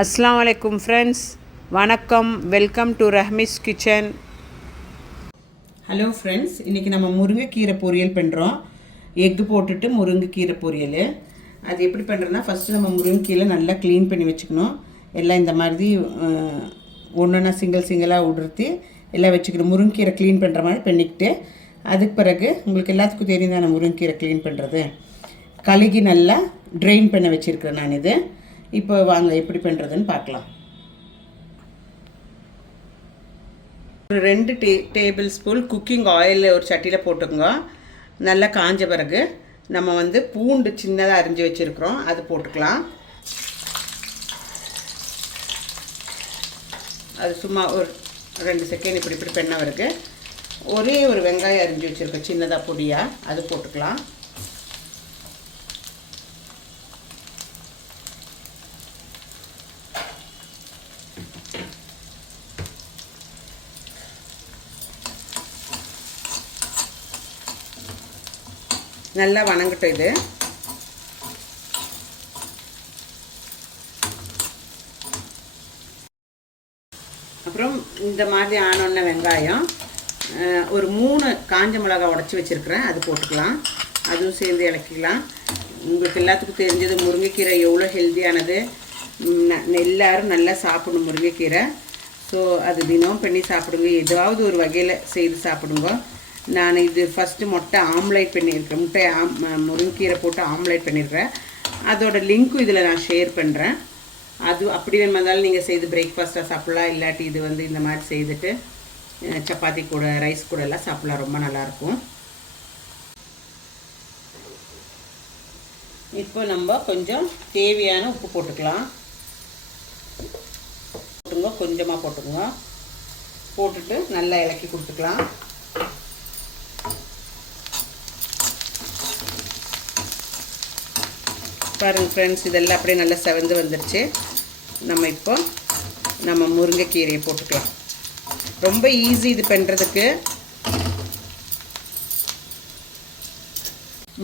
அஸ்ஸலாமு அலைக்கும் ஃப்ரெண்ட்ஸ், வணக்கம். Welcome to Rahmi's kitchen. Hello friends, இன்றைக்கி நம்ம முருங்கைக்கீரை பொரியல் பண்ணுறோம். எக்கு போட்டுட்டு முருங்கைக்கீரை பொரியல். அது எப்படி பண்ணுறதுனா, ஃபஸ்ட்டு நம்ம முருங்கைக்கீரை நல்லா க்ளீன் பண்ணி வச்சுக்கணும். எல்லாம் இந்த மாதிரி ஒன்றுனா சிங்கிளாக உடுத்தி எல்லாம் வச்சுக்கணும். முருங்கைக்கீரை க்ளீன் பண்ணுற மாதிரி பண்ணிக்கிட்டு, அதுக்கு பிறகு உங்களுக்கு எல்லாத்துக்கும் தெரியும் தானே முருங்கைக்கீரை க்ளீன் பண்ணுறது. கழுகி நல்லா ட்ரெயின் பண்ண வச்சுருக்கிறேன் நான். இது இப்போ வாங்க எப்படி பண்ணுறதுன்னு பார்க்கலாம். ஒரு 2 டேபிள் ஸ்பூன் குக்கிங் ஆயில் ஒரு சட்டியில் போட்டுக்கோங்க. நல்லா காஞ்ச பிறகு நம்ம பூண்டு சின்னதாக அரிஞ்சு வச்சுருக்குறோம், அது போட்டுக்கலாம். அது சும்மா ஒரு 2 செகண்ட் இப்படி பண்ண பிறகு ஒரே ஒரு வெங்காயம் அரிஞ்சு வச்சுருக்கோம் சின்னதாக பொடியாக, அது போட்டுக்கலாம். நல்லா வணங்கட்டும் இது. அப்புறம் இந்த மாதிரி ஆனோன்ன வெங்காயம் ஒரு 3 காஞ்ச மிளகாய் உடச்சி வச்சுருக்கிறேன், அது போட்டுக்கலாம். அதுவும் சேர்ந்து இலக்கிக்கலாம். உங்களுக்கு எல்லாத்துக்கும் தெரிஞ்சது முருங்கைக்கீரை எவ்வளோ ஹெல்த்தியானது. எல்லோரும் நல்லா சாப்பிடணும் முருங்கைக்கீரை. ஸோ அது தினம் பண்ணி சாப்பிடுங்க, ஏதாவது ஒரு வகையில் செய்து சாப்பிடுங்க. நான் இது ஃபஸ்ட்டு முட்டை ஆம்லேட் பண்ணியிருக்கேன். முருங்கைக்கீரை போட்டு ஆம்லேட் பண்ணியிருக்கிறேன். அதோட லிங்க்கும் இதில் நான் ஷேர் பண்ணுறேன். அது அப்படி வேணுமாந்தாலும் நீங்கள் செய்து பிரேக்ஃபாஸ்ட்டாக சாப்பிட்லாம். இல்லாட்டி இது இந்த மாதிரி செய்துட்டு சப்பாத்தி கூட ரைஸ் கூட எல்லாம் சாப்பிட்லாம், ரொம்ப நல்லாயிருக்கும். இப்போ நம்ம கொஞ்சம் தேவையான உப்பு போட்டுக்கலாம். கொஞ்சமாக போட்டுக்கோங்க. போட்டுட்டு நல்லா இலக்கி கொடுத்துக்கலாம். பாருங்கள் ஃப்ரெண்ட்ஸ், இதெல்லாம் அப்படியே நல்லா செவந்து வந்துருச்சு. நம்ம முருங்கைக்கீரையை போட்டுக்கலாம். ரொம்ப ஈஸி இது பண்ணுறதுக்கு.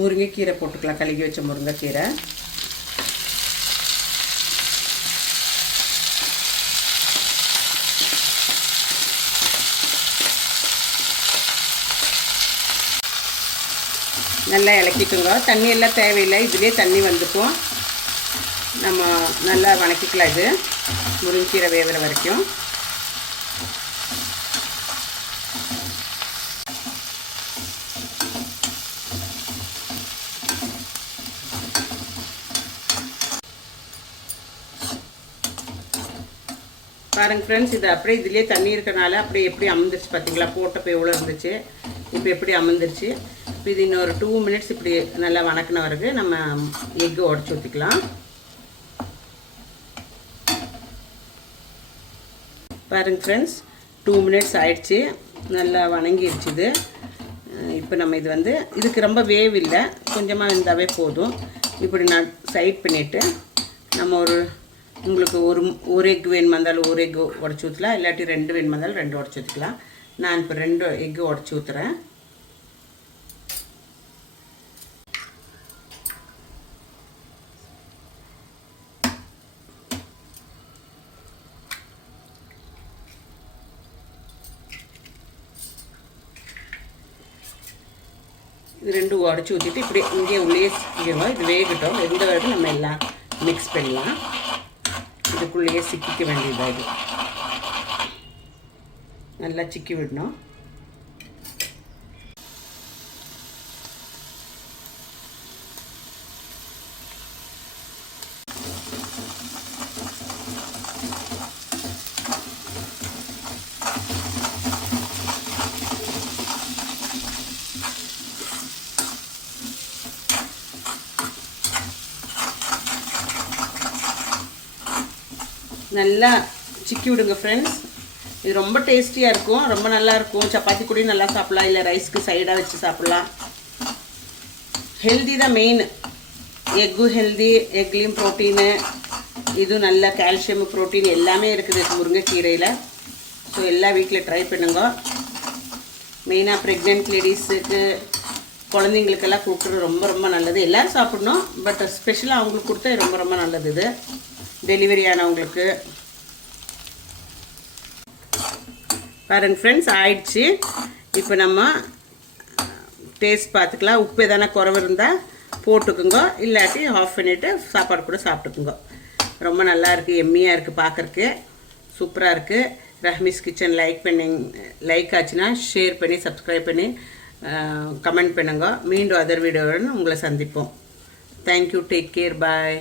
முருங்கைக்கீரை போட்டுக்கலாம், கழுகி வச்ச முருங்கைக்கீரை. நல்லா இலக்கிக்குங்க. தண்ணி எல்லாம் தேவையில்லை, இதுலேயே தண்ணி வந்துக்கும். நம்ம நல்லா வணக்கிக்கலாம் இது முருங்கைக்கீரை வேகிற வரைக்கும். பாருங்கள் ஃப்ரெண்ட்ஸ், இது அப்படியே இதுலேயே தண்ணி இருக்கனால அப்படியே எப்படி அமர்ந்துருச்சு பார்த்தீங்களா? போட்டப்போ எவ்வளோ இருந்துச்சு, இப்போ எப்படி அமர்ந்துருச்சு. இப்போ இது இன்னொரு 2 மினிட்ஸ் இப்படி நல்லா வணக்கின பிறகு நம்ம எக்கு உடச்சி ஊற்றிக்கலாம். பாருங்கள் ஃப்ரெண்ட்ஸ், 2 மினிட்ஸ் ஆயிடுச்சு, நல்லா வணங்கிடுச்சு இது. இப்போ நம்ம இது இதுக்கு ரொம்ப வேவ் இல்லை, கொஞ்சமாக இருந்தாவே போதும். இப்படி நான் சைட் பண்ணிவிட்டு நம்ம உங்களுக்கு ஒரு எக் வேணுமா இருந்தாலும் ஒரு எக்கு உடச்சி ஊற்றலாம். இல்லாட்டி 2 வேணுமா இருந்தாலும் 2 உடச்சி ஊற்றிக்கலாம். நான் இப்போ 2 எக்கு உடச்சி ஊற்றுறேன். இது 2 உடச்சி ஊற்றிட்டு இப்படி இங்கே உள்ளே இது வேகட்டும். எந்த வரைக்கும் நம்ம எல்லாம் மிக்ஸ் பண்ணலாம். இதுக்குள்ளேயே சிக்கிக்க வேண்டியதாக இது நல்லா சிக்கி விடணும். நல்லா சிக்கி விடுங்க ஃப்ரெண்ட்ஸ். இது ரொம்ப டேஸ்டியாக இருக்கும், ரொம்ப நல்லாயிருக்கும். சப்பாத்தி கூடயும் நல்லா சாப்பிட்லாம், இல்லை ரைஸ்க்கு சைடாக வச்சு சாப்பிட்லாம். ஹெல்தி தான் மெயின். எக்கு ஹெல்தி, எக்லேயும் ப்ரோட்டீனு, இதுவும் நல்ல கால்சியம் ப்ரோட்டீன் எல்லாமே இருக்குது முருங்கைக்கீரையில். ஸோ எல்லா வீட்டில் ட்ரை பண்ணுங்க. மெயினாக ப்ரெக்னென்ட் லேடிஸுக்கு, குழந்தைங்களுக்கெல்லாம் கொடுக்குறது ரொம்ப ரொம்ப நல்லது. எல்லோரும் சாப்பிடணும், பட் ஸ்பெஷலாக அவங்களுக்கு கொடுத்தா ரொம்ப ரொம்ப நல்லது இது. டெலிவரி ஆனவங்களுக்கு. பாருங்க ஃப்ரெண்ட்ஸ், ஆயிடுச்சு. இப்போ நம்ம டேஸ்ட் பார்த்துக்கலாம். உப்பு எதனா குறைவு இருந்தால் போட்டுக்குங்க, இல்லாட்டி ஆஃப் பண்ணிவிட்டு சாப்பாடு கூட சாப்பிட்டுக்குங்க. ரொம்ப நல்லா இருக்குது, எம்மியாக இருக்குது, பார்க்குறக்கு சூப்பராக இருக்குது. ரஹ்மீஸ் கிச்சன் லைக் ஆச்சுன்னா ஷேர் பண்ணி சப்ஸ்கிரைப் பண்ணி கமெண்ட் பண்ணுங்க. மீண்டும் அதர் வீடியோவுடன் உங்களை சந்திப்போம். தேங்க்யூ, டேக் கேர், பாய்.